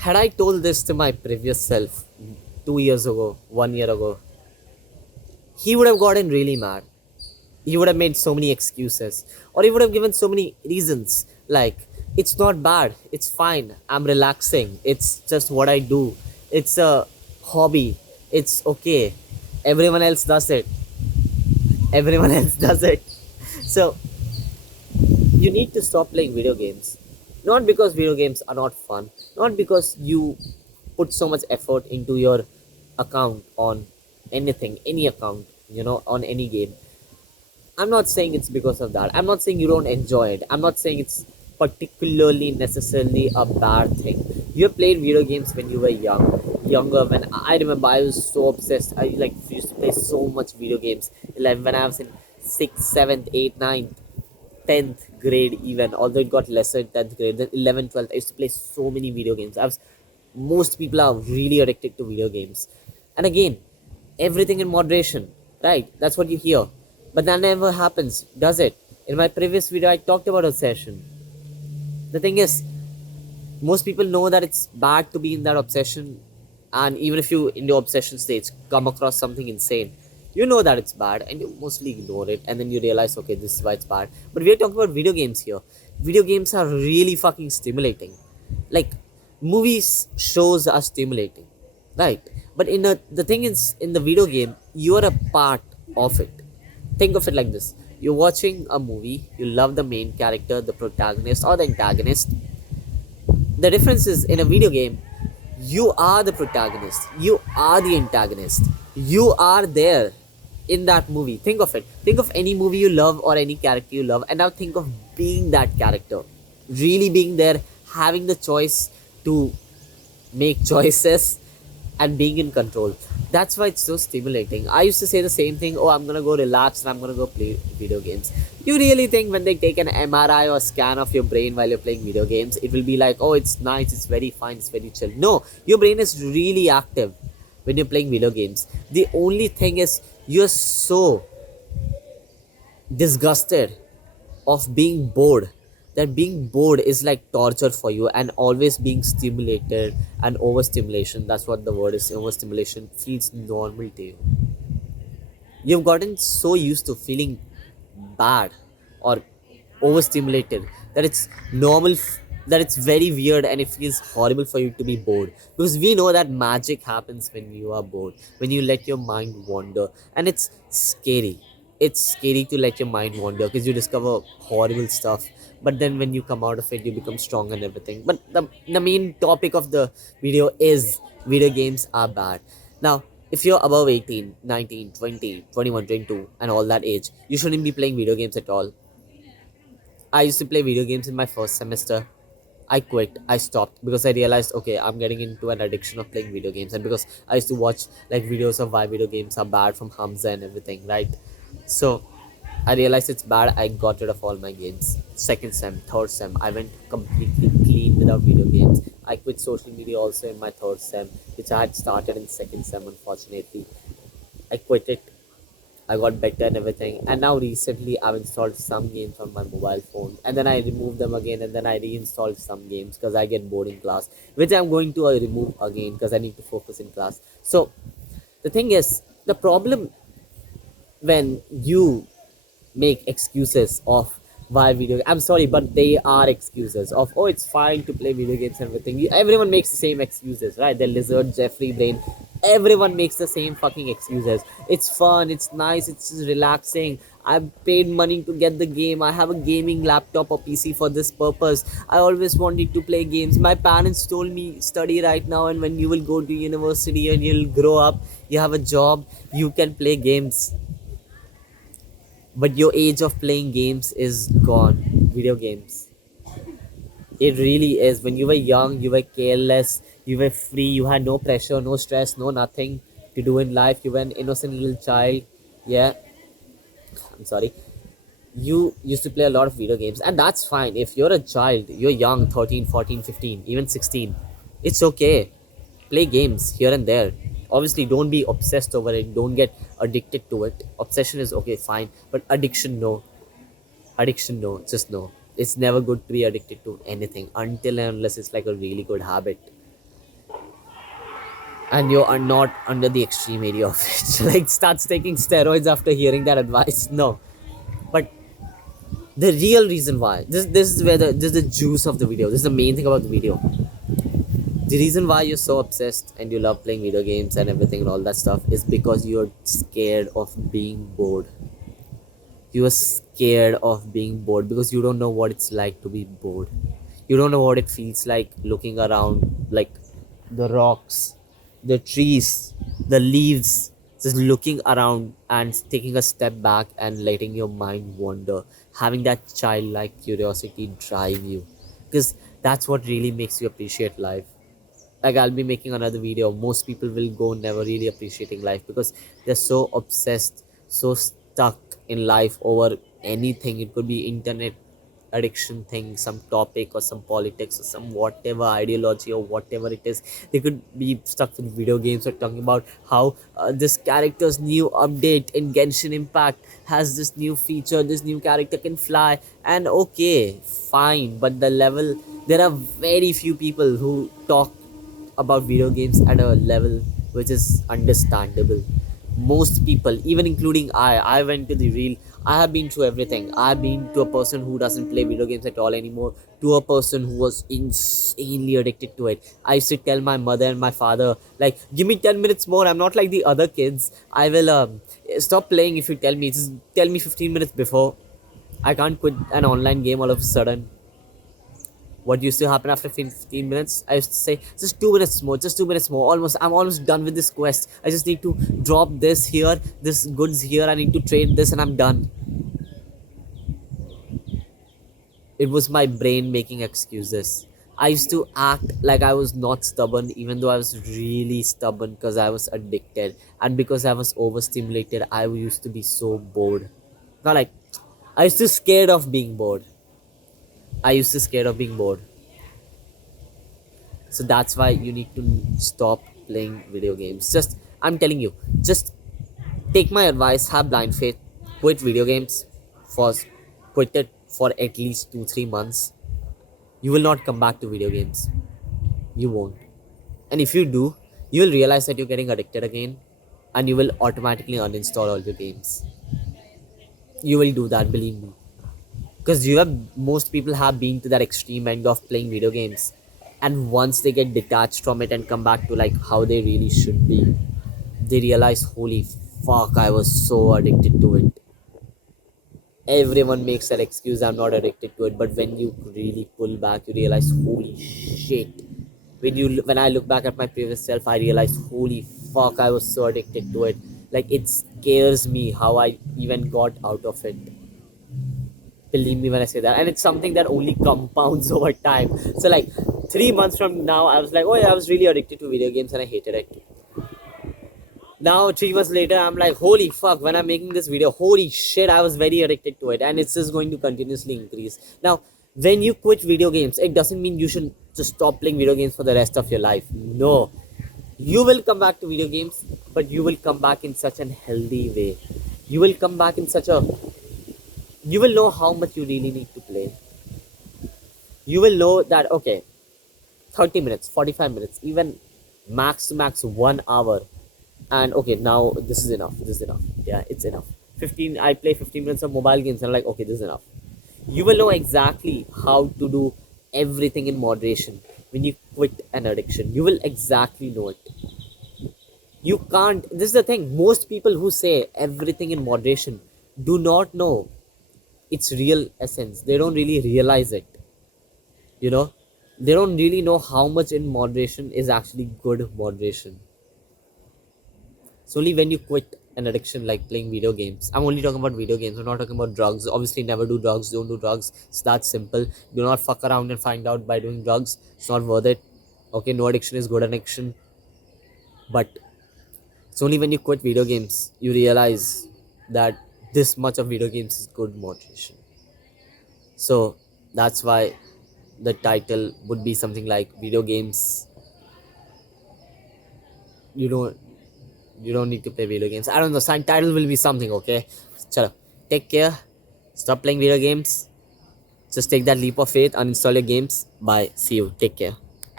Had I told this to my previous self 2 years ago, 1 year ago, he would have gotten really mad. He would have made so many excuses, or he would have given so many reasons like, it's not bad, it's fine, I'm relaxing, it's just what I do, it's a hobby, it's okay, everyone else does it, everyone else does it. So you need to stop playing video games. Not because video games are not fun, not because you put so much effort into your account on anything, any account, on any game. I'm not saying it's because of that. I'm not saying you don't enjoy it. I'm not saying it's particularly necessarily a bad thing. You have played video games when you were younger. When I remember, I was so obsessed. I like used to play so much video games. Like when I was in sixth, seventh, eighth, ninth, 10th grade, even although it got lesser in 10th grade, then 11th, 12th, I used to play so many video games. Most people are really addicted to video games, and again, everything in moderation, right? That's what you hear, but that never happens, does it? In my previous video, I talked about obsession. The thing is, most people know that it's bad to be in that obsession, and even if you in the obsession states come across something insane, you know that it's bad and you mostly ignore it, and then you realize, okay, this is why it's bad. But we're talking about video games here. Video games are really fucking stimulating. Like, movies shows are stimulating, right? But the thing is, in the video game, you are a part of it. Think of it like this: you're watching a movie, you love the main character, the protagonist or the antagonist. The difference is, in a video game, you are the protagonist, you are the antagonist, you are there in that movie. Think of it. Think of any movie you love or any character you love, and now think of being that character, really being there, having the choice to make choices and being in control. That's why it's so stimulating. I used to say the same thing: oh, I'm gonna go relax and I'm gonna go play video games. You really think when they take an MRI or scan of your brain while you're playing video games, it will be like, oh, it's nice, it's very fine, it's very chill? No, your brain is really active when you're playing video games. The only thing is, you're so disgusted of being bored, that being bored is like torture for you, and always being stimulated and overstimulation, that's what the word is, overstimulation, feels normal to you. You've gotten so used to feeling bad or overstimulated that it's normal, that it's very weird and it feels horrible for you to be bored, because we know that magic happens when you are bored, when you let your mind wander. And it's scary. It's scary to let your mind wander, because you discover horrible stuff, but then when you come out of it, you become strong and everything. But the main topic of the video is, video games are bad. Now, if you're above 18, 19, 20, 21, 22 and all that age, you shouldn't be playing video games at all. I used to play video games in my first semester. I quit. I stopped because I realized, okay, I'm getting into an addiction of playing video games, and because I used to watch like videos of why video games are bad from Hamza and everything, right? So I realized it's bad. I got rid of all my games. Second sem, third sem, I went completely clean without video games. I quit social media also in my third sem, which I had started in second sem. Unfortunately, I quit it. I got better and everything. And now recently I've installed some games on my mobile phone, and then I remove them again, and then I reinstalled some games because I get bored in class, which I'm going to remove again because I need to focus in class. So the thing is, the problem when you make excuses of why video, I'm sorry, but they are excuses of, oh, it's fine to play video games and everything. Everyone makes the same excuses, right? The lizard Jeffrey brain, everyone makes the same fucking excuses. It's fun, it's nice, it's relaxing, I paid money to get the game, I have a gaming laptop or PC for this purpose, I always wanted to play games, my parents told me study right now, and when you will go to university and you'll grow up, you have a job, you can play games. But your age of playing games is gone. Video games, it really is. When you were young, you were careless, you were free, you had no pressure, no stress, no nothing to do in life, you were an innocent little child. Yeah, I'm sorry. You used to play a lot of video games, and that's fine. If you're a child, you're young, 13, 14, 15, even 16, it's okay. Play games here and there. Obviously, don't be obsessed over it, don't get addicted to it. Obsession is okay, fine, but addiction, no. Addiction, no. Just no. It's never good to be addicted to anything until and unless it's like a really good habit. and you are not under the extreme area of it. Like starts taking steroids after hearing that advice. No, but the real reason why this is where this is the juice of the video. This is the main thing about the video. The reason why you're so obsessed and you love playing video games and everything and all that stuff is because you're scared of being bored. You are scared of being bored because you don't know what it's like to be bored. You don't know what it feels like looking around, like the rocks, the trees, the leaves, just looking around and taking a step back and letting your mind wander, having that childlike curiosity drive you, because that's what really makes you appreciate life. Like I'll be making another video, most people will go never really appreciating life because they're so obsessed, so stuck in life over anything. It could be internet addiction thing, some topic or some politics or some whatever ideology or whatever it is. They could be stuck with video games or talking about how this character's new update in Genshin Impact has this new feature, this new character can fly, and okay, fine, but the level, there are very few people who talk about video games at a level which is understandable. Most people, even including I went to the real, I have been through everything. I've been to a person who doesn't play video games at all anymore, to a person who was insanely addicted to it. I used to tell my mother and my father, like, give me 10 minutes more, I'm not like the other kids. I will stop playing if you tell me, just tell me 15 minutes before. I can't quit an online game all of a sudden. What used to happen after 15 minutes, I used to say, just 2 minutes more, just 2 minutes more, almost, I'm almost done with this quest, I just need to drop this here, this goods here, I need to trade this and I'm done. It was my brain making excuses. I used to act like I was not stubborn even though I was really stubborn, because I was addicted and because I was overstimulated. I used to be so bored. Not like, I used to scared of being bored. I used to scared of being bored. So that's why you need to stop playing video games. Just, I'm telling you, just take my advice, have blind faith, quit video games for, quit it for at least 2 3 months. You will not come back to video games. You won't. And if you do, you will realize that you're getting addicted again, and you will automatically uninstall all your games. You will do that, believe me, because you have, most people have been to that extreme end of playing video games, and once they get detached from it and come back to like how they really should be, they realize, holy fuck, I was so addicted to it. Everyone makes that excuse, I'm not addicted to it, but when you really pull back, you realize, holy shit. When I look back at my previous self, I realize, holy fuck, I was so addicted to it. Like, it scares me how I even got out of it. Believe me when I say that. And it's something that only compounds over time. So like 3 months from now, I was like, oh yeah, I was really addicted to video games and I hated it. Now 3 months later, I'm like, holy fuck, when I'm making this video, holy shit, I was very addicted to it, and it's just going to continuously increase. Now, when you quit video games, it doesn't mean you should just stop playing video games for the rest of your life. No, you will come back to video games, but you will come back in such an healthy way. You will come back in such a, you will know how much you really need to play. You will know that, okay, 30 minutes, 45 minutes, even max to max 1 hour, and okay, now this is enough, this is enough, yeah, it's enough. 15, I play 15 minutes of mobile games and I'm like, okay, this is enough. You will know exactly how to do everything in moderation. When you quit an addiction, you will exactly know it. You can't, this is the thing, most people who say everything in moderation do not know its real essence. They don't really realize it, you know. They don't really know how much in moderation is actually good moderation. It's only when you quit an addiction like playing video games. I'm only talking about video games. I'm not talking about drugs. Obviously, never do drugs. Don't do drugs. It's that simple. Do not fuck around and find out by doing drugs. It's not worth it. Okay, no addiction is good addiction. But it's only when you quit video games you realize that this much of video games is good moderation. So that's why the title would be something like video games. You don't you don't need to play video games. I don't know, sign title will be something, okay? Chalo, take care, stop playing video games, just take that leap of faith, uninstall your games. Bye, see you, take care.